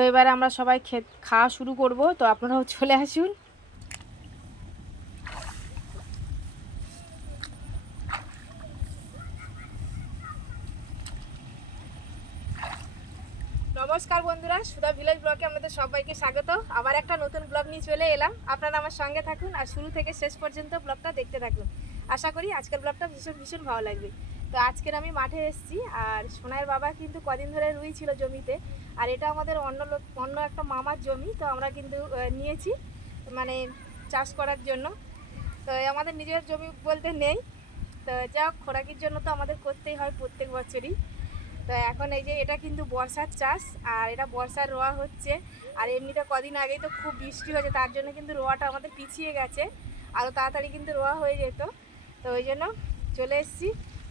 তো এবারে আমরা সবাই খাওয়া শুরু করব। তো আপনারাও চলে আসুন। নমস্কার বন্ধুরা, সুধা ভিলেজ ব্লগে আমাদের সবাইকে স্বাগত। আবার একটা নতুন ব্লগ নিয়ে চলে এলাম। আপনারা আমার সঙ্গে থাকুন আর শুরু থেকে শেষ পর্যন্ত ব্লগটা দেখতে থাকুন। আশা করি আজকের ব্লগটা ভীষণ ভীষণ ভালো লাগবে। তো আজকের আমি মাঠে এসেছি, আর সোনাইয়ের বাবা কিন্তু কদিন ধরে রুই ছিল জমিতে, আর এটা আমাদের অন্য লোক, অন্য একটা মামার জমি, তো আমরা কিন্তু নিয়েছি মানে চাষ করার জন্য। তো আমাদের নিজের জমি বলতে নেই, তো যা খোরাকির জন্য তো আমাদের করতেই হয় প্রত্যেক বছরই। তো এখন এই যে এটা কিন্তু বর্ষার চাষ, আর এটা বর্ষার রোয়া হচ্ছে, আর এমনিতে কদিন আগেই তো খুব বৃষ্টি হয়েছে, তার জন্য কিন্তু রোয়াটা আমাদের পিছিয়ে গেছে আরও তাড়াতাড়ি কিন্তু রোয়া হয়ে যেত। তো ওই জন্য চলে এসেছি।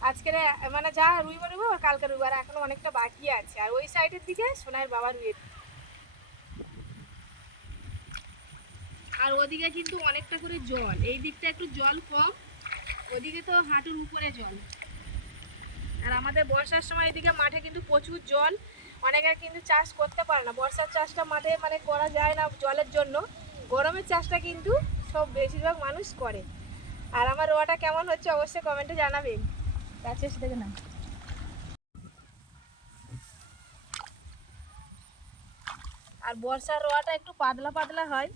আজকের মানে যা রুই বলব কালকে রুই আর এখনও অনেকটা বাকি আছে। আর ওই সাইডের দিকে সোনার বাবা রুইয়ের আর ওদিকে কিন্তু অনেকটা করে জল। এই দিকটা একটু জল কম, ওদিকে তো হাঁটুর উপরে জল। আর আমাদের বর্ষার সময় এদিকে মাঠে কিন্তু প্রচুর জল। অনেকে কিন্তু চাষ করতে পারে না। বর্ষার চাষটা মাঠে মানে করা যায় না জলের জন্য। গরমের চাষটা কিন্তু সব বেশিরভাগ মানুষ করে। আর আমার রোয়াটা কেমন হচ্ছে অবশ্যই কমেন্টে জানাবেন। কাছে দেখে না আর বর্ষার রোয়াটা একটু পাতলা পাতলা হয়।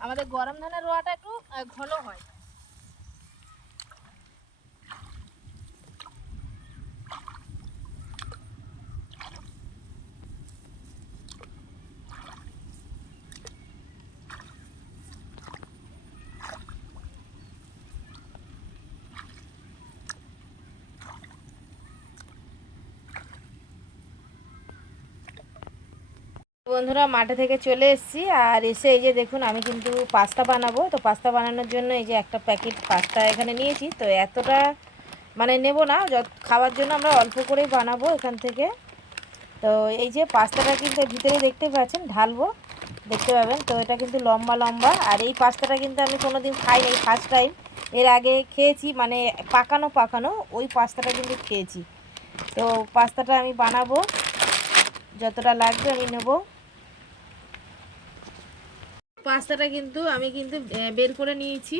আমাদের গরম ধানের রোয়াটা একটু ঘন হয়। বন্ধুরা, মাঠে থেকে চলে এসেছি। আর এসে এই যে দেখুন, আমি কিন্তু পাস্তা বানাবো। তো পাস্তা বানানোর জন্য এই যে একটা প্যাকেট পাস্তা এখানে নিয়েছি। তো এতটা মানে নেব না, যত খাওয়ার জন্য আমরা অল্প করেই বানাবো এখান থেকে। তো এই যে পাস্তাটা কিন্তু ভিতরে দেখতে পাচ্ছেন, ঢালবো। দেখতে পাবেন, তো এটা কিন্তু লম্বা লম্বা। আর এই পাস্তাটা কিন্তু আমি কোনো দিন খাইনি ফার্স্ট টাইম এর আগে খেয়েছি মানে পাকানো পাকানো, ওই পাস্তাটা কিন্তু খেয়েছি। তো পাস্তাটা আমি বানাবো, যতটা লাগবে আমি নেব। পাস্তাটা কিন্তু আমি কিন্তু বের করে নিয়েছি।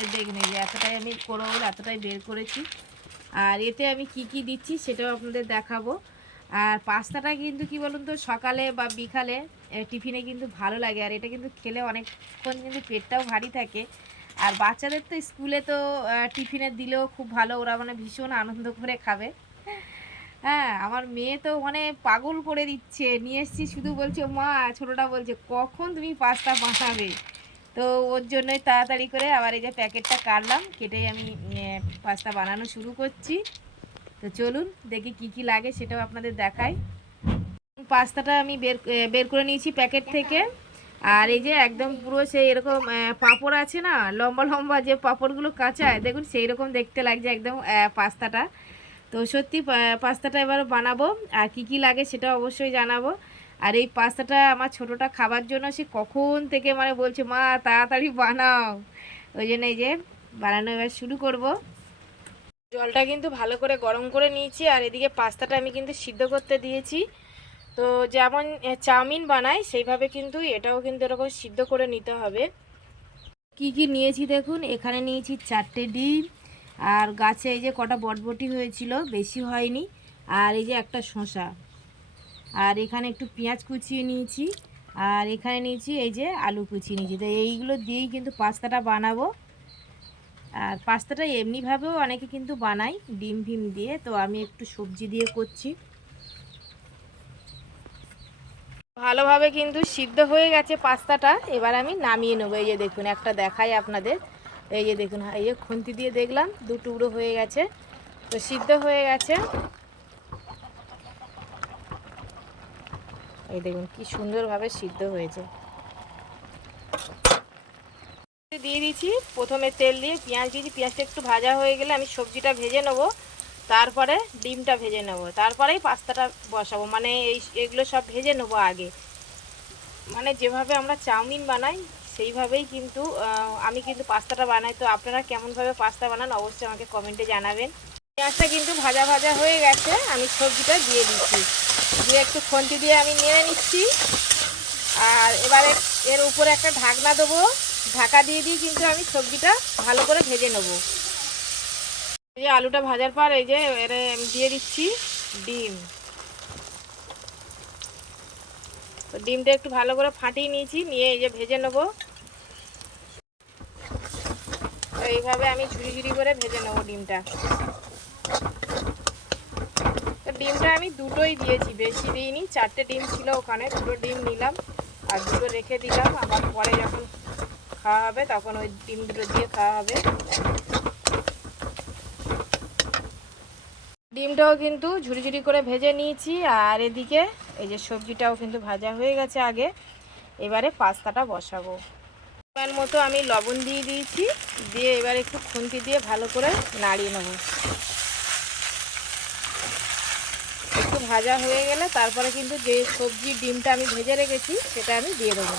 এই যে এতটাই আমি করব, এতটাই বের করেছি। আর এতে আমি কি কি দিচ্ছি সেটাও আপনাদের দেখাবো। আর পাস্তাটা কিন্তু কি বলুন তো, সকালে বা বিকালে টিফিনে কিন্তু ভালো লাগে। আর এটা কিন্তু খেলে অনেকক্ষণ কিন্তু পেটটাও ভারী থাকে। আর বাচ্চাদের তো স্কুলে তো টিফিনে দিলেও খুব ভালো, ওরা মানে ভীষণ আনন্দ করে খাবে। হ্যাঁ আমার মেয়ে তো মানে পাগল করে দিচ্ছে। নিয়ে এসছি, শুধু বলছে, মা, ছোটটা বলছে, কখন তুমি পাস্তা বানাবে? তো ওর জন্যই তাড়াতাড়ি করে আবার এই যে প্যাকেটটা কাটলাম কেটে আমি পাস্তা বানানো শুরু করছি। তো চলুন, দেখি কি কি লাগে, সেটাও আপনাদের দেখাই। পাস্তাটা আমি বের বের করে নিয়েছি প্যাকেট থেকে। আর এই যে একদম পুরো সেই এরকম পাঁপড় আছে না, লম্বা লম্বা যে পাঁপড়গুলো কাঁচায়, দেখুন সেই রকম দেখতে লাগছে একদম পাস্তাটা। তো সত্যি পাস্তাটা এবার বানাবো। আর কি কি লাগে সেটা অবশ্যই জানাব। আর এই পাস্তাটা আমার ছোটোটা খাবার জন্য সে কখন থেকে মানে বলছে, মা, তাড়াতাড়ি বানাও। ওই জন্য এই যে বানানো এবার শুরু করব। জলটা কিন্তু ভালো করে গরম করে নিয়েছি, আর এদিকে পাস্তাটা আমি কিন্তু সিদ্ধ করতে দিয়েছি। তো যেমন চাউমিন বানাই, সেইভাবে কিন্তু এটাও কিন্তু এরকম সিদ্ধ করে নিতে হবে। কি কি নিয়েছি দেখুন, এখানে নিয়েছি চারটে ডিম আর গাছে এই যে কটা বটবটি হয়েছিল, বেশি হয়নি। আর এই যে একটা শসা। আর এখানে একটু পেঁয়াজ কুচিয়ে নিয়েছি। আর এখানে নিয়েছি এই যে আলু কুচিয়ে নিয়েছি। তো এইগুলো দিয়েই কিন্তু পাস্তাটা বানাবো। আর পাস্তাটা এমনিভাবেও অনেকে কিন্তু বানাই ডিম ফিম দিয়ে। তো আমি একটু সবজি দিয়ে করছি। ভালোভাবে কিন্তু সিদ্ধ হয়ে গেছে পাস্তাটা। এবার আমি নামিয়ে নেব। এই যে দেখুন, একটা দেখাই আপনাদের। এই যে দেখুন, এই যে খুন্তি দিয়ে দেখলাম, দু টুকরো হয়ে গেছে। তো সিদ্ধ হয়ে গেছে। এই দেখুন, কি সুন্দরভাবে সিদ্ধ হয়েছে। দিয়ে দিয়েছি, প্রথমে তেল দিয়ে পেঁয়াজ দিয়েছি, পেঁয়াজটা একটু ভাজা হয়ে গেলে আমি সবজিটা ভেজে নেব, তারপরে ডিমটা ভেজে নেব, তারপরেই পাস্তাটা বসাবো মানে এই এগুলো সব ভেজে নেব আগে। মানে যেভাবে আমরা চাউমিন বানাই সেইভাবেই কিন্তু আমি কিন্তু পাস্তাটা বানাই। তো আপনারা কেমনভাবে পাস্তা বানান অবশ্যই আমাকে কমেন্টে জানাবেন। পেঁয়াজটা কিন্তু ভাজা ভাজা হয়ে গেছে। আমি সবজিটা দিয়ে দিচ্ছি। দিয়ে একটু খন্তি দিয়ে আমি নেড়ে নিচ্ছি। আর এবারে এর উপরে একটা ঢাকনা দেবো। ঢাকা দিয়ে দিয়ে কিন্তু আমি সবজিটা ভালো করে ভেজে নেব। এই যে আলুটা ভাজার পর এই যে এর দিয়ে দিচ্ছি ডিম। তো ডিমটা একটু ভালো করে ফাটিয়ে নিয়েছি। নিয়ে এই যে ভেজে নেব তো এইভাবে আমি ঝুড়ি ঝুড়ি করে ভেজে নেব ডিমটা। তো ডিমটা আমি দুটোই দিয়েছি, বেশি দিইনি। চারটে ডিম ছিল ওখানে, দুটো ডিম নিলাম আর দুটো রেখে দিলাম। আবার পরে যখন খাওয়া হবে, তখন ওই ডিম দুটো দিয়ে খাওয়া হবে। ডিমটাও কিন্তু ঝুড়ি ঝুড়ি করে ভেজে নিয়েছি আর এদিকে এই যে সবজিটাও কিন্তু ভাজা হয়ে গেছে আগে। এবারে পাস্তাটা বসাবো। পরিমাণ মতো আমি লবণ দিয়ে দিয়েছি। দিয়ে এবার একটু খুন্তি দিয়ে ভালো করে নাড়িয়ে নেব। একটু ভাজা হয়ে গেলে তারপরে কিন্তু যে সবজি ডিমটা আমি ভেজে রেখেছি, সেটা আমি দিয়ে দেবো।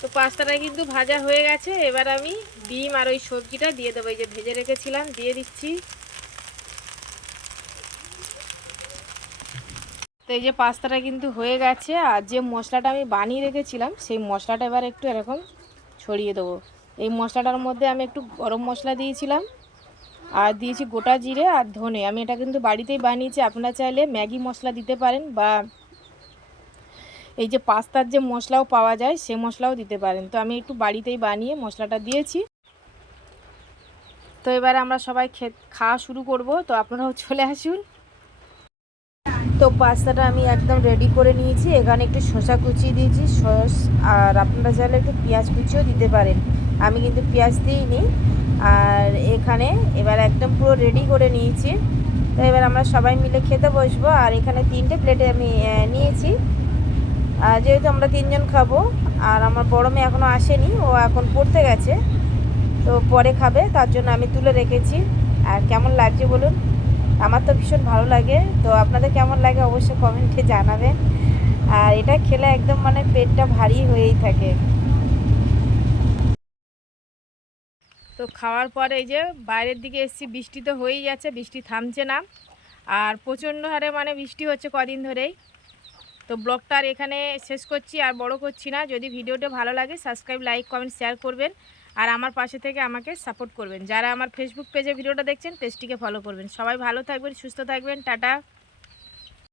তো পাস্তাটা কিন্তু ভাজা হয়ে গেছে। এবার আমি ডিম আর ওই সবজিটা দিয়ে দেবো। এই যে ভেজে রেখেছিলাম, দিয়ে দিচ্ছি। তো এই যে পাস্তাটা কিন্তু হয়ে গেছে, আর যে মশলাটা আমি বানিয়ে রেখেছিলাম, সেই মশলাটা এবার একটু এরকম ছড়িয়ে দেবো। এই মশলাটার মধ্যে আমি একটু গরম মশলা দিয়েছিলাম, আর দিয়েছি গোটা জিরে আর ধনে। আমি এটা কিন্তু বাড়িতেই বানিয়েছি, আপনারা চাইলে ম্যাগি মশলা দিতে পারেন বা এই যে পাস্তার যে মশলাও পাওয়া যায়, সে মশলাও দিতে পারেন। তো আমি একটু বাড়িতেই বানিয়ে মশলাটা দিয়েছি। তো এবারে আমরা সবাই খাওয়া শুরু করব। তো আপনারাও চলে আসুন। তো পাস্তাটা আমি একদম রেডি করে নিয়েছি। এখানে একটু শসা কুচিয়ে দিয়েছি, সস আর আপনারা চাইলে একটু পেঁয়াজ কুচিও দিতে পারেন। আমি কিন্তু পেঁয়াজ দিইনি। আর এখানে এবার একদম পুরো রেডি করে নিয়েছি। তো এবার আমরা সবাই মিলে খেতে বসবো। আর এখানে তিনটে প্লেটে আমি নিয়েছি। আর যেহেতু আমরা তিনজন খাব, আর আমার বড় মেয়ে এখনও আসেনি, ও এখন পড়তে গেছে, তো পরে খাবে। তার জন্য আমি তুলে রেখেছি। আর কেমন লাগছে বলুন? আমার তো ভীষণ ভালো লাগে। তো আপনাদের কেমন লাগে অবশ্যই কমেন্টে জানাবেন। আর এটা খেলে একদম মানে পেটটা ভারী হয়েই থাকে। তো খাওয়ার পরে এই যে বাইরের দিকে এসছি, বৃষ্টি তো হয়েই যাচ্ছে, বৃষ্টি থামছে না। আর প্রচণ্ড হারে মানে বৃষ্টি হচ্ছে কদিন ধরেই। তো ব্লগটা আর এখানে শেষ করছি, আর বড় করছি না। যদি ভিডিওটা ভালো লাগে সাবস্ক্রাইব লাইক কমেন্ট শেয়ার করবেন। আর আমার পাশে থেকে আমাকে সাপোর্ট করবেন। যারা আমার ফেসবুক পেজে ভিডিওটা দেখছেন পেজটিকে ফলো করবেন। সবাই ভালো থাকবেন, সুস্থ থাকবেন, টাটা।